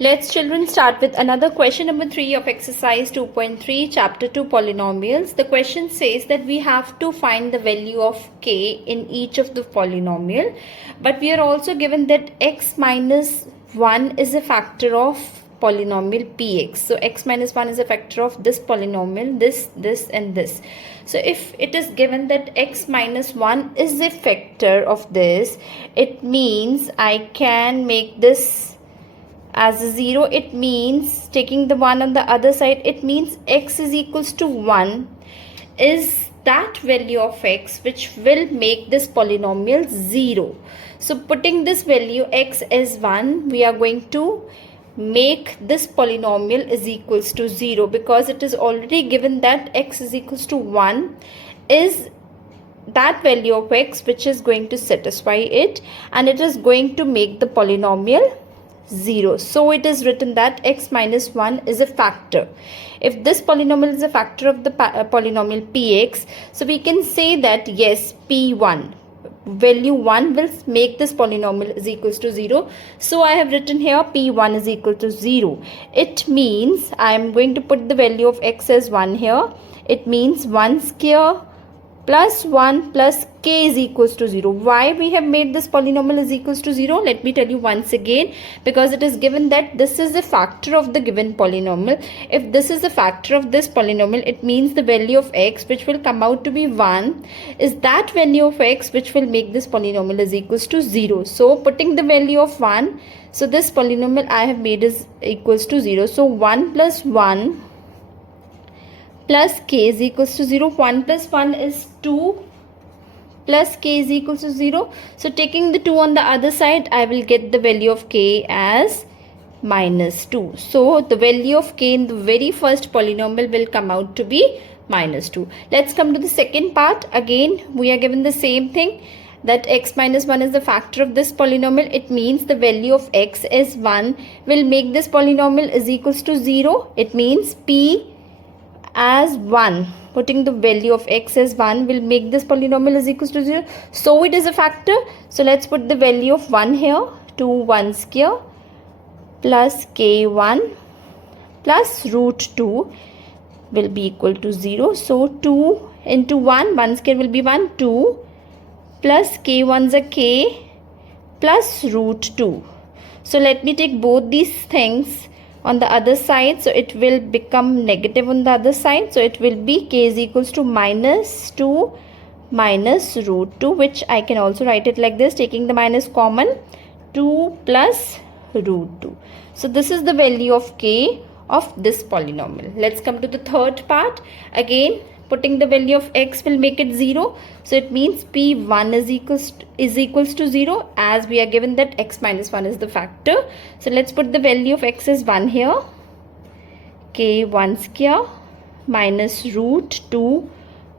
Let's children start with another question number 3 of exercise 2.3 chapter 2 polynomials. The question says that we have to find the value of k in each of the polynomial, but we are also given that x minus 1 is a factor of polynomial px. So x minus 1 is a factor of this polynomial, this and this. So if it is given that x minus 1 is a factor of this, it means I can make this as a 0. It means taking the 1 on the other side, it means x is equals to 1 is that value of x which will make this polynomial 0. So putting this value x as 1, we are going to make this polynomial is equals to 0, because it is already given that x is equals to 1 is that value of x which is going to satisfy it, and it is going to make the polynomial 0. So it is written that x minus 1 is a factor. If this polynomial is a factor of the polynomial px, so we can say that yes, p1 value 1 will make this polynomial is equals to 0. So I have written here p1 is equal to 0. It means I am going to put the value of x as 1 here. It means 1 square plus 1 plus k is equals to 0. Why we have made this polynomial is equals to 0? Let me tell you once again, because it is given that this is a factor of the given polynomial. If this is a factor of this polynomial, it means the value of x which will come out to be 1 is that value of x which will make this polynomial is equals to 0. So putting the value of 1, so this polynomial I have made is equals to 0. So 1 plus 1 plus k is equals to 0. 1 plus 1 is 2 plus k is equals to 0. So taking the 2 on the other side, I will get the value of k as minus 2. So the value of k in the very first polynomial will come out to be minus 2. Let's come to the second part. Again, we are given the same thing, that x minus 1 is the factor of this polynomial. It means the value of x as 1 will make this polynomial is equals to 0. It means p as 1, putting the value of x as 1 will make this polynomial is equals to 0. So it is a factor. So let's put the value of 1 here. 2 1 square plus k1 plus root 2 will be equal to 0. So 2 into 1, 1 square will be 1, 2 plus k1 is a k plus root 2. So let me take both these things on the other side, so it will become negative on the other side. So it will be k is equals to minus 2 minus root 2, which I can also write it like this, taking the minus common, 2 plus root 2. So this is the value of k of this polynomial. Let's come to the third part. Again, putting the value of x will make it 0. So it means p1 is equals to 0, as we are given that x minus 1 is the factor. So let's put the value of x as 1 here. k1 square minus root 2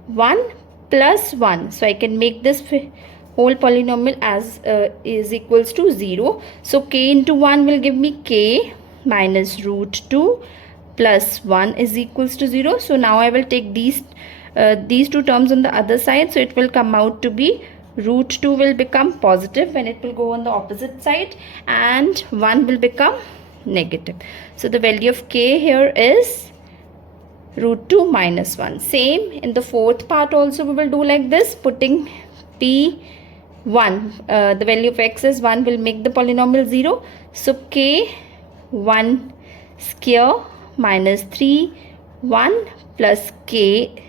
1 plus 1. So I can make this whole polynomial as is equals to 0. So k into 1 will give me k minus root 2 plus 1 is equals to 0. So now I will take these two terms on the other side. So it will come out to be root 2 will become positive when it will go on the opposite side, and 1 will become negative. So the value of k here is root 2 minus 1. Same in the fourth part also we will do like this, putting p1, the value of x as 1 will make the polynomial 0. So k 1 square minus 3 1 plus k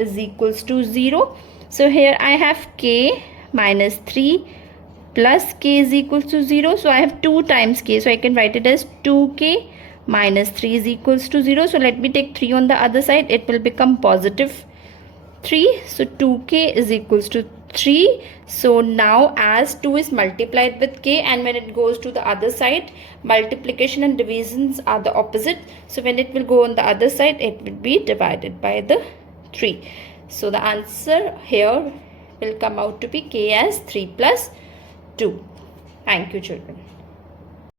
is equals to 0. So here I have k minus 3 plus k is equals to 0. So I have 2 times k, so I can write it as 2k minus 3 is equals to 0. So let me take 3 on the other side, it will become positive 3. So 2k is equals to 3. So now as 2 is multiplied with k, and when it goes to the other side, multiplication and divisions are the opposite. So when it will go on the other side, it will be divided by the 3. So the answer here will come out to be k as 3 plus 2. Thank you, children.